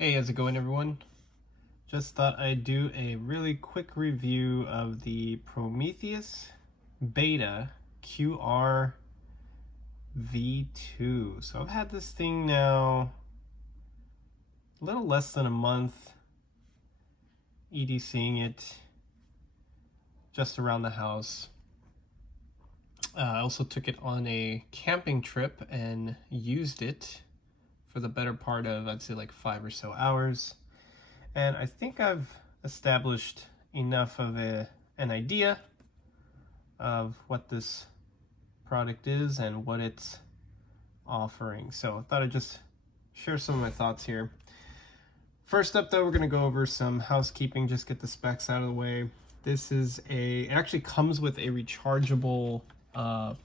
Hey, how's it going, everyone? Just thought I'd do a really quick review of the Prometheus Beta QRv2. So I've had this thing now a little less than a month, EDCing it just around the house. I also took it on a camping trip and used it for the better part of, I'd say, like 5 or so hours. And I think I've established enough of an idea of what this product is and what it's offering. So I thought I'd just share some of my thoughts here. First up, though, we're going to go over some housekeeping, just get the specs out of the way. This is it actually comes with a rechargeable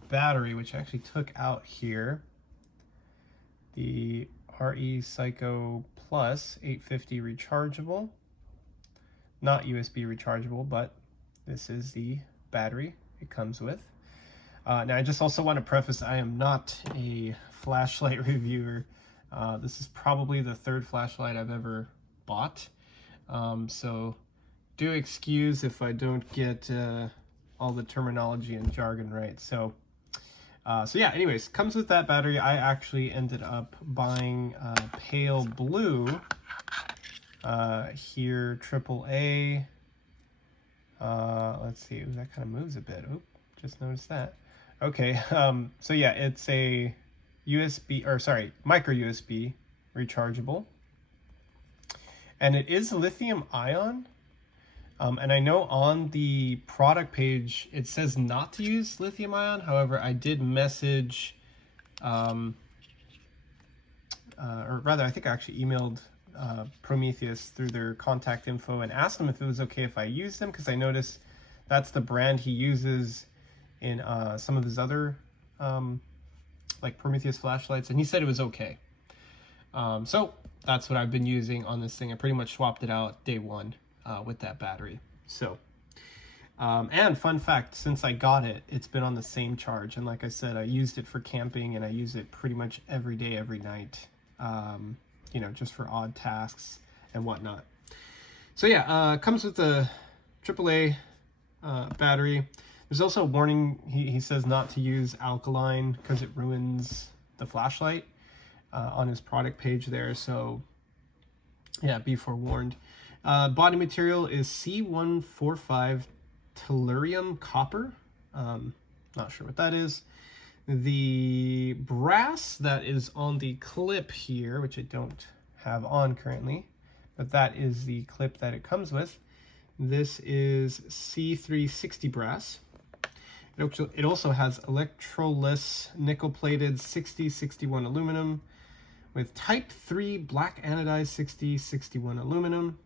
battery, which I actually took out here. The RE Psycho Plus 850 rechargeable, not USB rechargeable, but this is the battery it comes with. Now I just also want to preface, I am not a flashlight reviewer. This is probably the third flashlight I've ever bought, so do excuse if I don't get all the terminology and jargon right. So yeah, anyways, comes with that battery. I actually ended up buying pale blue here, AAA. Let's see, that kind of moves a bit. Oop, just noticed that. Okay, so yeah, it's a micro USB rechargeable. And it is lithium ion. And I know on the product page it says not to use lithium ion. However, I did message, or rather I think I actually emailed Prometheus through their contact info and asked them if it was okay if I used them, because I noticed that's the brand he uses in some of his other like Prometheus flashlights, and he said it was okay. So that's what I've been using on this thing. I pretty much swapped it out day one with that battery. So and fun fact, since I got it, it's been on the same charge, and like I said, I used it for camping and I use it pretty much every day, every night, you know, just for odd tasks and whatnot. So yeah, comes with a AAA battery. There's also a warning, he says not to use alkaline because it ruins the flashlight on his product page there, so yeah, be forewarned. Body material is C145 tellurium copper. Not sure what that is. The brass that is on the clip here, which I don't have on currently, but that is the clip that it comes with. This is C360 brass. It also has electroless nickel-plated 6061 aluminum with Type 3 black anodized 6061 aluminum.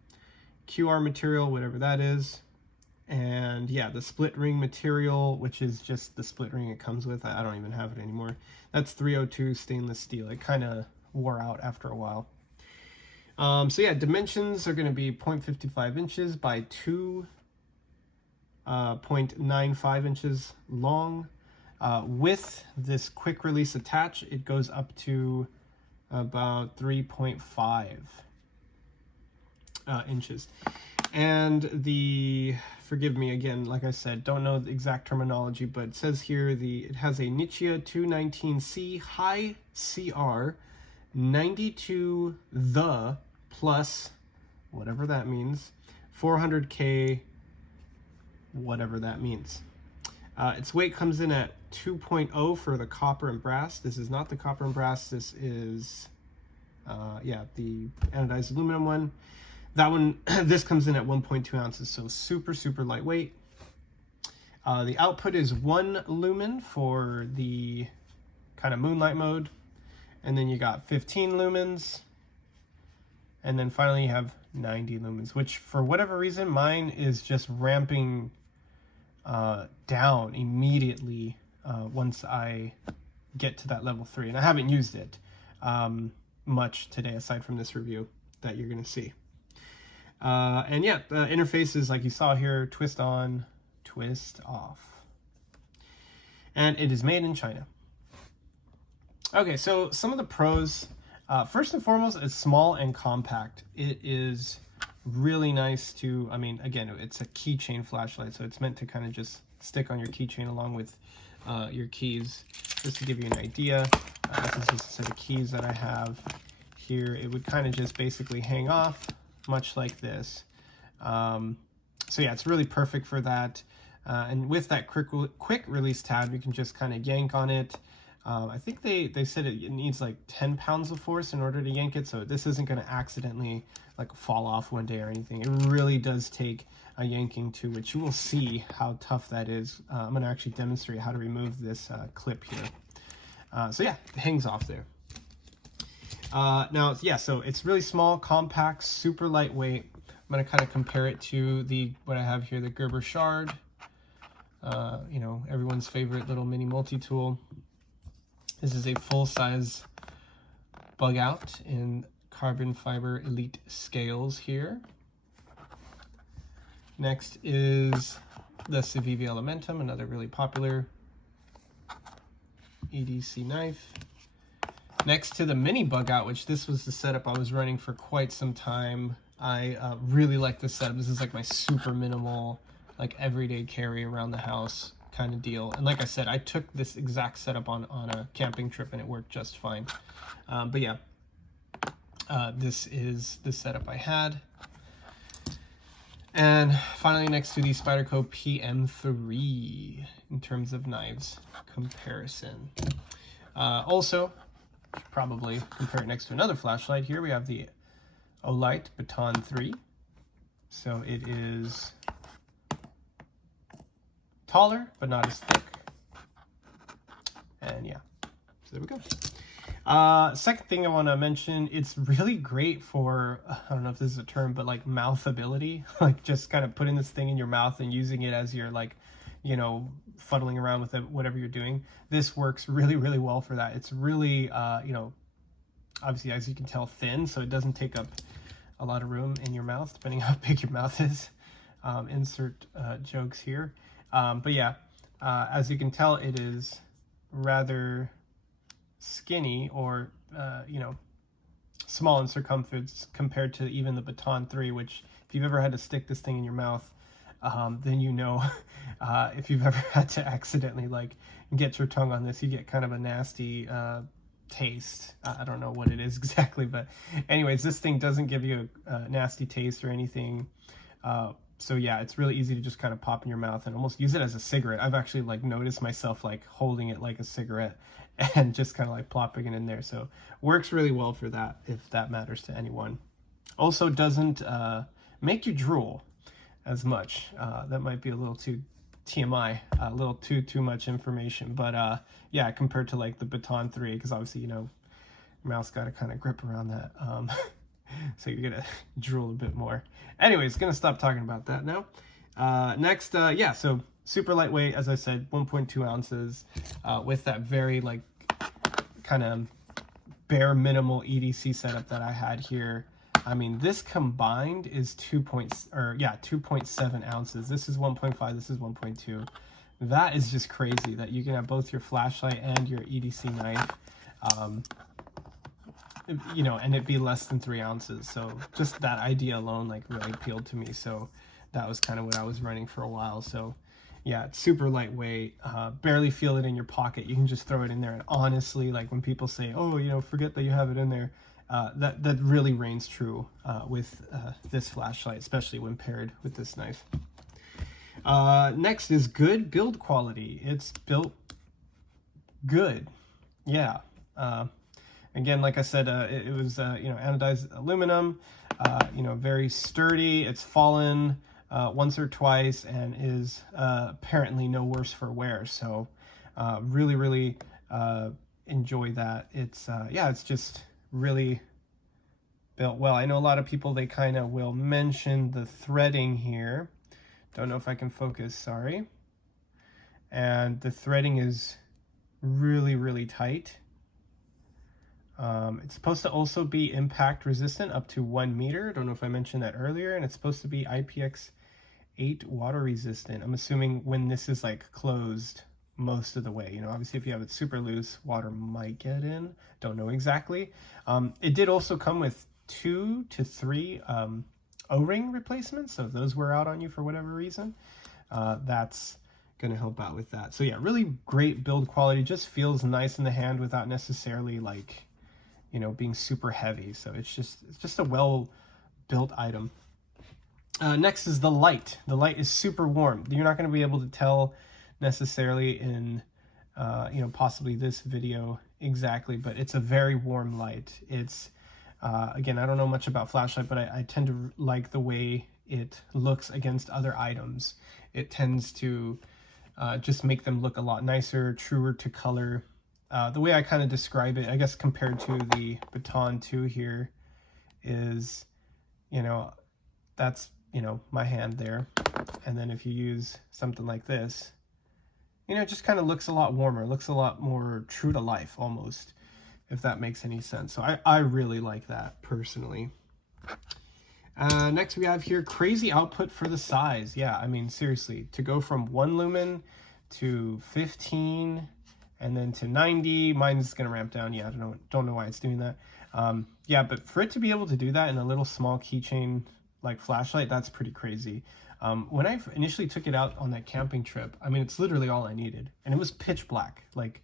QR material, whatever that is, and yeah, the split ring material, which is just the split ring it comes with. I don't even have it anymore. That's 302 stainless steel. It kind of wore out after a while. So yeah, dimensions are going to be 0.55 inches by 2.95 inches long. With this quick release attach, it goes up to about 3.5 inches. And forgive me again, like I said, don't know the exact terminology, but it says here it has a Nichia 219C High CR 92 the plus whatever that means, 400K whatever that means. Its weight comes in at 2.0 for the copper and brass. This is not the copper and brass, this is yeah, the anodized aluminum one. That one, this comes in at 1.2 ounces, so super lightweight. The output is 1 lumen for the kind of moonlight mode, and then you got 15 lumens, and then finally you have 90 lumens, which for whatever reason, mine is just ramping down immediately once I get to that level 3, and I haven't used it much today aside from this review that you're going to see. And yeah, the interface is like you saw here, twist on, twist off. And it is made in China. Okay, so some of the pros, First and foremost, it's small and compact. It is really nice to, I mean, again, it's a keychain flashlight, so it's meant to kind of just stick on your keychain along with your keys. Just to give you an idea, this is just a set of keys that I have here. It would kind of just basically hang off, much like this. So yeah, it's really perfect for that. And with that quick release tab, you can just kind of yank on it. I think they said it needs like 10 pounds of force in order to yank it, so this isn't going to accidentally like fall off one day or anything. It really does take a yanking to, which you will see how tough that is. I'm going to actually demonstrate how to remove this clip here. So yeah, it hangs off there. Now, yeah, so it's really small, compact, super lightweight. I'm going to kind of compare it to what I have here, the Gerber Shard. You know, everyone's favorite little mini multi-tool. This is a full-size bug out in carbon fiber elite scales here. Next is the Civivi Elementum, another really popular EDC knife. Next to the mini bug out, which this was the setup I was running for quite some time. I really like this setup. This is like my super minimal, like everyday carry around the house kind of deal. And like I said, I took this exact setup on a camping trip and it worked just fine. But yeah, this is the setup I had. And finally, next to the Spyderco PM3 in terms of knives comparison. Also, probably compare it next to another flashlight here. We have the Olight Baton 3. So it is taller, but not as thick. And yeah, so there we go. Second thing I want to mention, it's really great for, I don't know if this is a term, but like mouthability, like just kind of putting this thing in your mouth and using it as you're like, you know, fuddling around with it, whatever you're doing. This works really, really well for that. It's really, you know, obviously, as you can tell, thin, so it doesn't take up a lot of room in your mouth, depending how big your mouth is. Insert jokes here. But yeah, as you can tell, it is rather skinny, or you know, small in circumference compared to even the Baton 3, which if you've ever had to stick this thing in your mouth, then you know, if you've ever had to accidentally like get your tongue on this, you get kind of a nasty taste. I don't know what it is exactly, but anyways, this thing doesn't give you a nasty taste or anything. So yeah, it's really easy to just kind of pop in your mouth and almost use it as a cigarette. I've actually like noticed myself like holding it like a cigarette and just kind of like plopping it in there. So works really well for that, if that matters to anyone. Also doesn't make you drool as much. That might be a little too TMI, a little too much information, but yeah, compared to like the Baton 3, because obviously, you know, your mouth's got to kind of grip around that. So you're gonna drool a bit more. Anyways, gonna stop talking about that now. Next, yeah, so super lightweight, as I said, 1.2 ounces, with that very like kind of bare minimal EDC setup that I had here. I mean, this combined is 2.7 ounces. This is 1.5, this is 1.2. That is just crazy that you can have both your flashlight and your EDC knife. You know, and it'd be less than 3 ounces. So just that idea alone like really appealed to me. So that was kind of what I was running for a while. So yeah, it's super lightweight, barely feel it in your pocket. You can just throw it in there. And honestly, like when people say, oh, you know, forget that you have it in there, that really reigns true with this flashlight, especially when paired with this knife. Next is good build quality. It's built good. Yeah. Again, like I said, it was, you know, anodized aluminum, you know, very sturdy. It's fallen once or twice and is apparently no worse for wear. So really, really enjoy that. It's, yeah, it's just really built well. I know a lot of people, they kind of will mention the threading here. Don't know if I can focus, sorry. And the threading is really, really tight. It's supposed to also be impact resistant up to 1 meter. Don't know if I mentioned that earlier. And it's supposed to be IPX8 water resistant. I'm assuming when this is like closed, most of the way. You know, obviously if you have it super loose, water might get in. Don't know exactly. It did also come with 2 to 3 O-ring replacements, so if those wear out on you for whatever reason, that's going to help out with that. So yeah, really great build quality. Just feels nice in the hand without necessarily, like, you know, being super heavy. So it's just a well built item. Next is the light. The light is super warm. You're not going to be able to tell necessarily in you know, possibly this video exactly, but it's a very warm light. It's again, I don't know much about flashlight, but I tend to like the way it looks against other items. It tends to just make them look a lot nicer, truer to color. The way I kind of describe it, I guess, compared to the Baton 2 here is, you know, that's, you know, my hand there. And then if you use something like this, you know, it just kind of looks a lot warmer, looks a lot more true to life almost, if that makes any sense. So I really like that personally. Next we have here crazy output for the size. Yeah, I mean, seriously, to go from 1 lumen to 15 and then to 90, mine's gonna ramp down. Yeah, I don't know why it's doing that. Yeah, but for it to be able to do that in a little small keychain like flashlight, that's pretty crazy. When I initially took it out on that camping trip, I mean, it's literally all I needed, and it was pitch black. Like,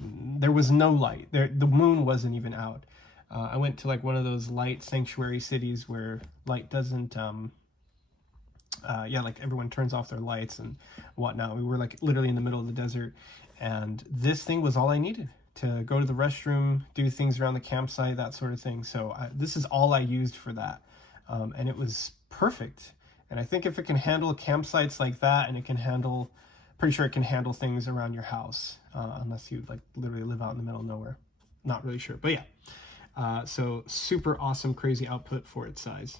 there was no light there. The moon wasn't even out. I went to like one of those light sanctuary cities where light doesn't yeah, like everyone turns off their lights and whatnot. We were like literally in the middle of the desert, and this thing was all I needed to go to the restroom, do things around the campsite, that sort of thing. So this is all I used for that, and it was perfect. And I think if it can handle campsites like that, and it can handle, pretty sure it can handle things around your house, unless you like literally live out in the middle of nowhere. Not really sure, but yeah. So super awesome, crazy output for its size.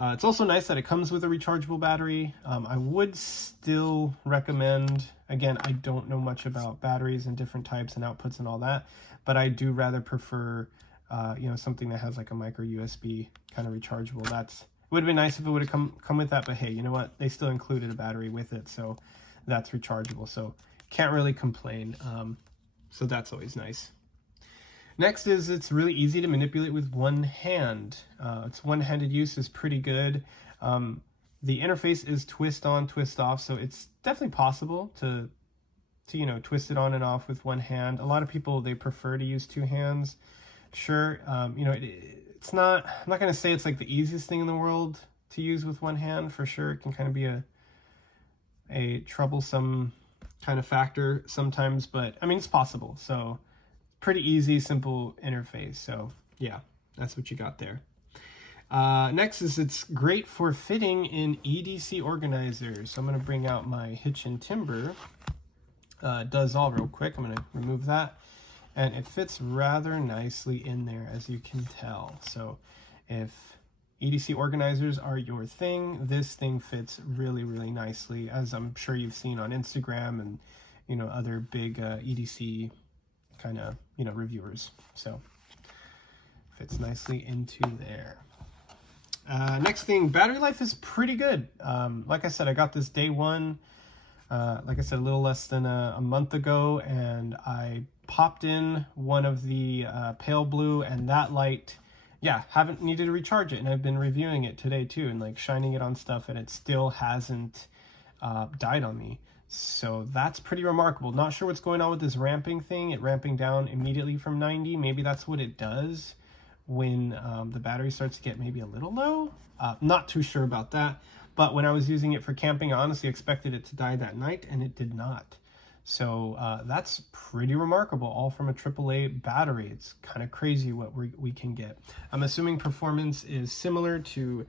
It's also nice that it comes with a rechargeable battery. I would still recommend, again, I don't know much about batteries and different types and outputs and all that, but I do rather prefer, you know, something that has like a micro USB kind of rechargeable. It would have been nice if it would have come with that, but hey, you know what? They still included a battery with it, so that's rechargeable. So can't really complain. So that's always nice. Next is it's really easy to manipulate with one hand. Its one-handed use is pretty good. The interface is twist on, twist off, so it's definitely possible to you know, twist it on and off with one hand. A lot of people, they prefer to use 2 hands. Sure, you know, it's not, I'm not going to say it's like the easiest thing in the world to use with one hand. For sure, it can kind of be a troublesome kind of factor sometimes, but I mean, it's possible. So pretty easy, simple interface. So yeah, that's what you got there. Next is it's great for fitting in EDC organizers. So I'm going to bring out my Hitch and Timber does all real quick. I'm going to remove that, and it fits rather nicely in there, as you can tell. So if EDC organizers are your thing, this thing fits really, really nicely, as I'm sure you've seen on Instagram and, you know, other big EDC kind of, you know, reviewers. So fits nicely into there. Next thing, battery life is pretty good. Like I said, I got this day one, like I said, a little less than a month ago, and I popped in one of the pale blue, and that light, yeah, haven't needed to recharge it, and I've been reviewing it today too, and like shining it on stuff, and it still hasn't died on me. So that's pretty remarkable. Not sure what's going on with this ramping thing. It ramping down immediately from 90. Maybe that's what it does when the battery starts to get maybe a little low. Not too sure about that. But when I was using it for camping, I honestly expected it to die that night, and it did not. So that's pretty remarkable, all from a AAA battery. It's kind of crazy what we can get. I'm assuming performance is similar to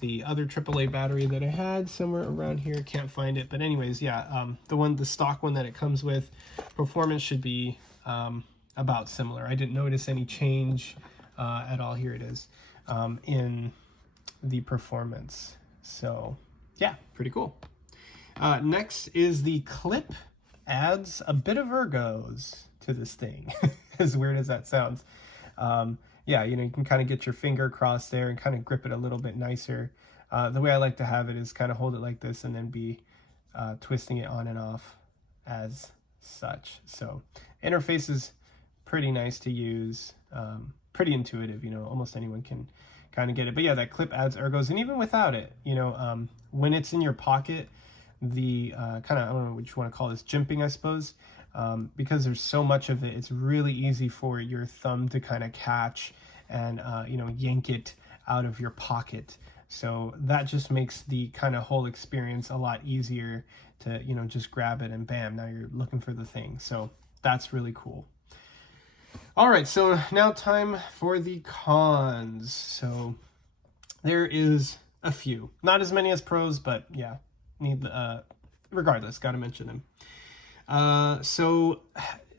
the other AAA battery that I had somewhere around here. Can't find it, but anyways, yeah, the stock one that it comes with, performance should be about similar. I didn't notice any change at all. Here it is in the performance. So yeah, pretty cool. Next is the clip. Adds a bit of ergos to this thing, as weird as that sounds. Yeah, you know, you can kind of get your finger across there and kind of grip it a little bit nicer. The way I like to have it is kind of hold it like this and then be twisting it on and off as such. So interface is pretty nice to use, pretty intuitive, you know, almost anyone can kind of get it. But yeah, that clip adds ergos, and even without it, you know, when it's in your pocket, the kind of, I don't know what you want to call this, jimping, I suppose, because there's so much of it, it's really easy for your thumb to kind of catch and, you know, yank it out of your pocket. So that just makes the kind of whole experience a lot easier to, you know, just grab it and bam, now you're looking for the thing. So that's really cool. All right, so now time for the cons. So there is a few, not as many as pros, but yeah, regardless, got to mention them. So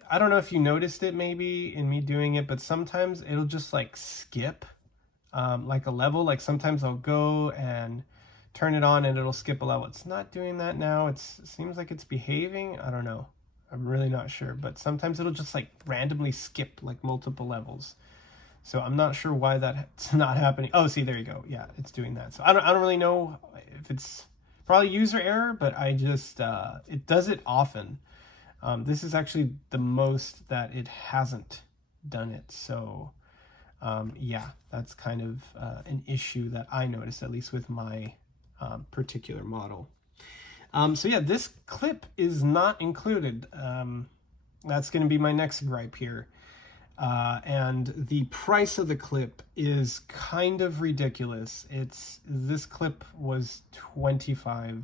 I don't know if you noticed it maybe in me doing it, but sometimes it'll just like skip like a level. Like sometimes I'll go and turn it on and it'll skip a level. It's not doing that now. It seems like it's behaving. I don't know. I'm really not sure, but sometimes it'll just like randomly skip like multiple levels. So I'm not sure why that's not happening. Oh, see, there you go. Yeah, it's doing that. So I don't really know if it's probably user error, but I just, it does it often. This is actually the most that it hasn't done it. So yeah, that's kind of an issue that I noticed, at least with my particular model. So yeah, this clip is not included. That's going to be my next gripe here. And the price of the clip is kind of ridiculous. This clip was $25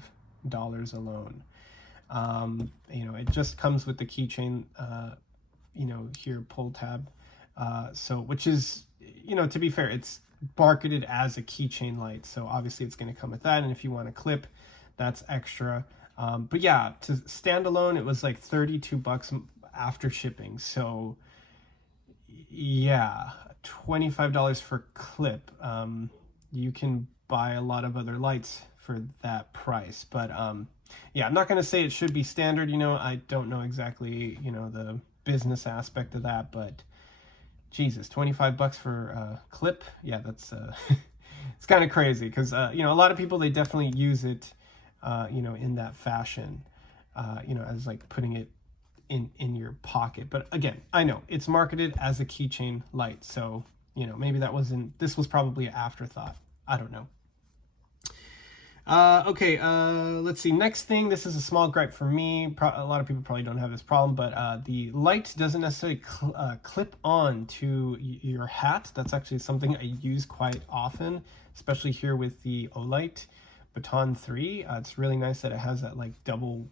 alone. You know, it just comes with the keychain, you know, here, pull tab. So, which is, you know, to be fair, it's marketed as a keychain light. So obviously it's going to come with that. And if you want a clip, that's extra. But yeah, to stand alone, it was like $32 after shipping. So yeah, $25 for clip. You can buy a lot of other lights for that price. But yeah, I'm not going to say it should be standard. You know, I don't know exactly, you know, the business aspect of that, but Jesus, $25 for a clip. Yeah, that's, it's kind of crazy because, you know, a lot of people, they definitely use it, you know, in that fashion, you know, as like putting it in your pocket. But again, I know it's marketed as a keychain light. So, you know, maybe this was probably an afterthought. I don't know. Okay, let's see. Next thing, this is a small gripe for me. A lot of people probably don't have this problem, but the light doesn't necessarily clip on to your hat. That's actually something I use quite often, especially here with the Olight Baton 3. It's really nice that it has that like double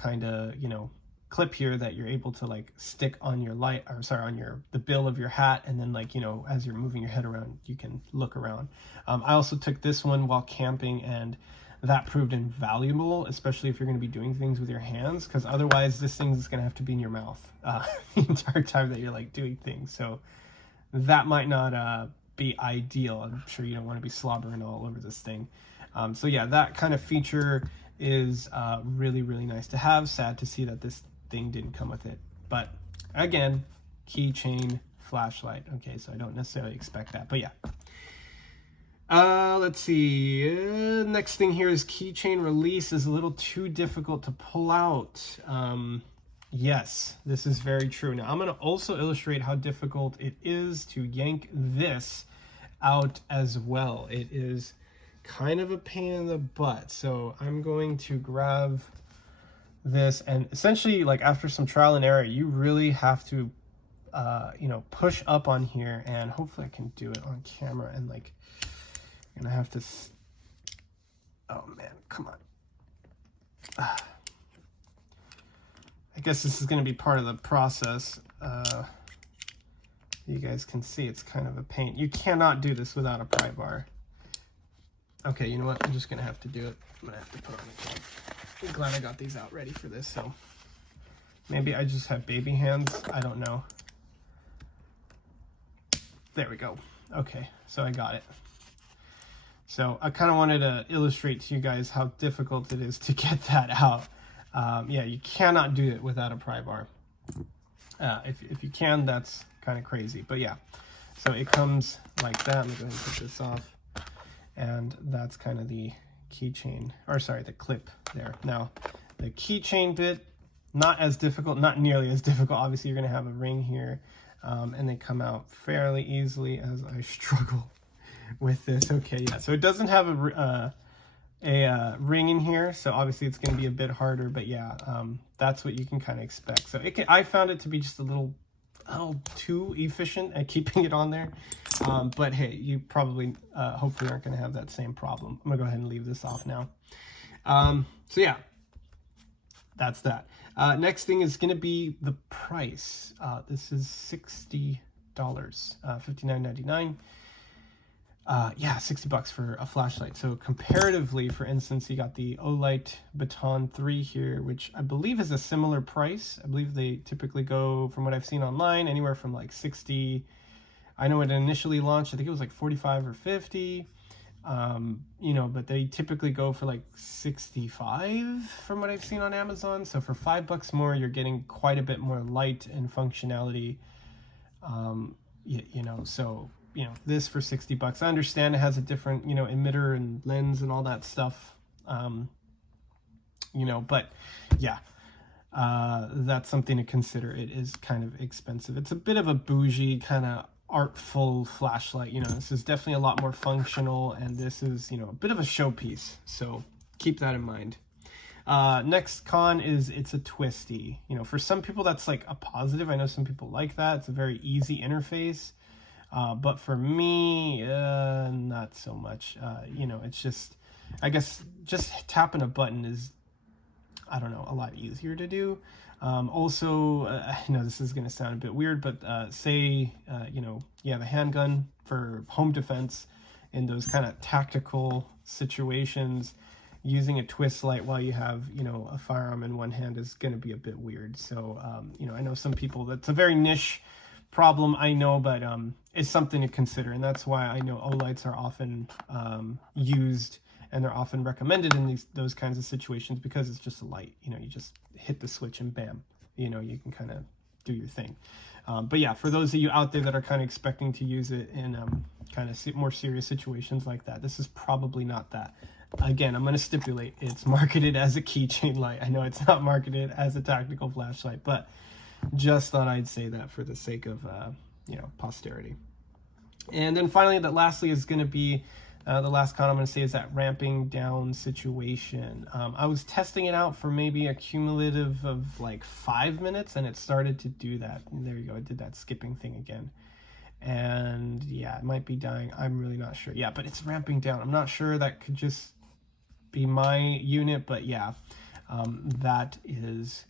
kind of, you know, clip here that you're able to like stick on your light, or sorry, on the bill of your hat, and then like, you know, as you're moving your head around, you can look around. I also took this one while camping, and that proved invaluable, especially if you're going to be doing things with your hands, because otherwise this thing is going to have to be in your mouth the entire time that you're like doing things. So that might not be ideal. I'm sure you don't want to be slobbering all over this thing. So yeah, that kind of feature is really, really nice to have. Sad to see that this thing didn't come with it, but again, keychain flashlight. Okay, so I don't necessarily expect that, but yeah. Let's see. Next thing here is keychain release is a little too difficult to pull out. Yes, this is very true. Now I'm going to also illustrate how difficult it is to yank this out as well. It is kind of a pain in the butt. So I'm going to grab this, and essentially, like, after some trial and error, you really have to you know, push up on here, and hopefully I can do it on camera. And like, I'm gonna have to oh man, come on. I guess this is going to be part of the process. You guys can see it's kind of a pain. You cannot do this without a pry bar. Okay, you know what? I'm just going to have to do it. I'm going to have to put on the glove. I'm glad I got these out ready for this. So maybe I just have baby hands. I don't know. There we go. Okay, so I got it. So I kind of wanted to illustrate to you guys how difficult it is to get that out. Yeah, you cannot do it without a pry bar. If you can, that's kind of crazy. But yeah, so it comes like that. Let me go ahead and put this off. And that's kind of the keychain, or sorry, the clip there. Now, the keychain bit not as difficult, not nearly as difficult. Obviously, you're going to have a ring here, and they come out fairly easily as I struggle with this. Okay, yeah, so it doesn't have a ring in here, so obviously it's going to be a bit harder, but yeah, that's what you can kind of expect. So I found it to be just a little too efficient at keeping it on there, but hey, you probably hopefully aren't going to have that same problem. I'm gonna go ahead and leave this off now. So yeah, that's that. Next thing is going to be the price. This is $60, $59.99. Yeah, $60 for a flashlight. So comparatively, for instance, you got the Olight Baton 3 here, which I believe is a similar price. I believe they typically go, from what I've seen online, anywhere from like 60. I know it initially launched, I think it was like 45 or 50. You know, but they typically go for like 65 from what I've seen on Amazon. So for $5 more, you're getting quite a bit more light and functionality. You know, so, you know, this for $60, I understand it has a different, you know, emitter and lens and all that stuff. You know, but yeah, that's something to consider. It is kind of expensive. It's a bit of a bougie kind of artful flashlight. You know, this is definitely a lot more functional, and this is, you know, a bit of a showpiece, so keep that in mind. Next con is it's a twisty. You know, for some people that's like a positive. I know some people like that. It's a very easy interface, but for me, not so much. You know, it's just, I guess just tapping a button is, I don't know, a lot easier to do. Also, I know this is going to sound a bit weird, but say, you know, you have a handgun for home defense in those kind of tactical situations, using a twist light while you have, you know, a firearm in one hand is going to be a bit weird. So, you know, I know some people, that's a very niche problem, I know, but it's something to consider. And that's why I know Olights are often used, and they're often recommended in those kinds of situations, because it's just a light. You know, you just hit the switch and bam, you know, you can kind of do your thing. But yeah, for those of you out there that are kind of expecting to use it in kind of more serious situations like that, this is probably not that. Again, I'm going to stipulate it's marketed as a keychain light. I know it's not marketed as a tactical flashlight, but just thought I'd say that for the sake of, you know, posterity. And then finally, lastly is going to be the last con I'm going to say is that ramping down situation. I was testing it out for maybe a cumulative of like 5 minutes, and it started to do that. And there you go. It did that skipping thing again. And yeah, it might be dying. I'm really not sure. Yeah, but it's ramping down. I'm not sure. That could just be my unit, but yeah, that is,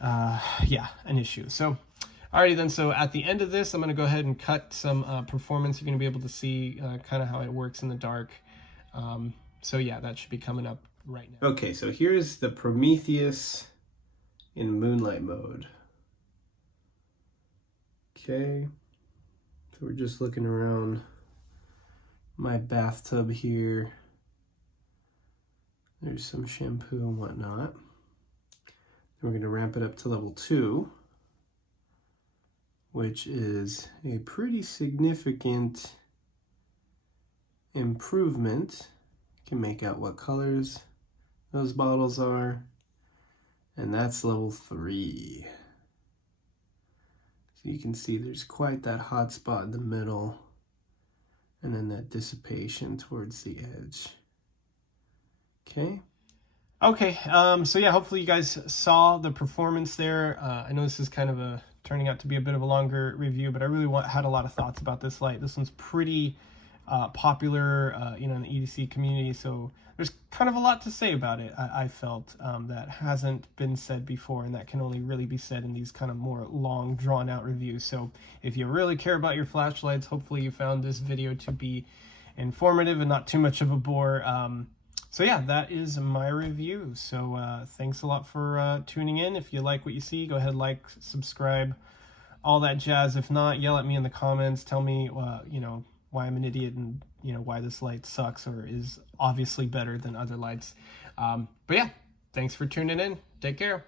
yeah, an issue. So, alrighty then, so at the end of this, I'm going to go ahead and cut some performance. You're going to be able to see kind of how it works in the dark. So yeah, that should be coming up right now. Okay, so here's the Prometheus in moonlight mode. Okay, so we're just looking around my bathtub here. There's some shampoo and whatnot. Then we're going to ramp it up to level 2. Which is a pretty significant improvement. You can make out what colors those bottles are, and that's level 3. So you can see there's quite that hot spot in the middle, and then that dissipation towards the edge. Okay, so yeah, hopefully you guys saw the performance there. I know this is kind of turning out to be a bit of a longer review, but I really had a lot of thoughts about this light. This one's pretty popular, you know, in the EDC community, so there's kind of a lot to say about it, I felt, that hasn't been said before, and that can only really be said in these kind of more long, drawn-out reviews. So if you really care about your flashlights, hopefully you found this video to be informative and not too much of a bore. So yeah, that is my review. So thanks a lot for tuning in. If you like what you see, go ahead, like, subscribe, all that jazz. If not, yell at me in the comments. Tell me, you know, why I'm an idiot, and, you know, why this light sucks or is obviously better than other lights. But yeah, thanks for tuning in. Take care.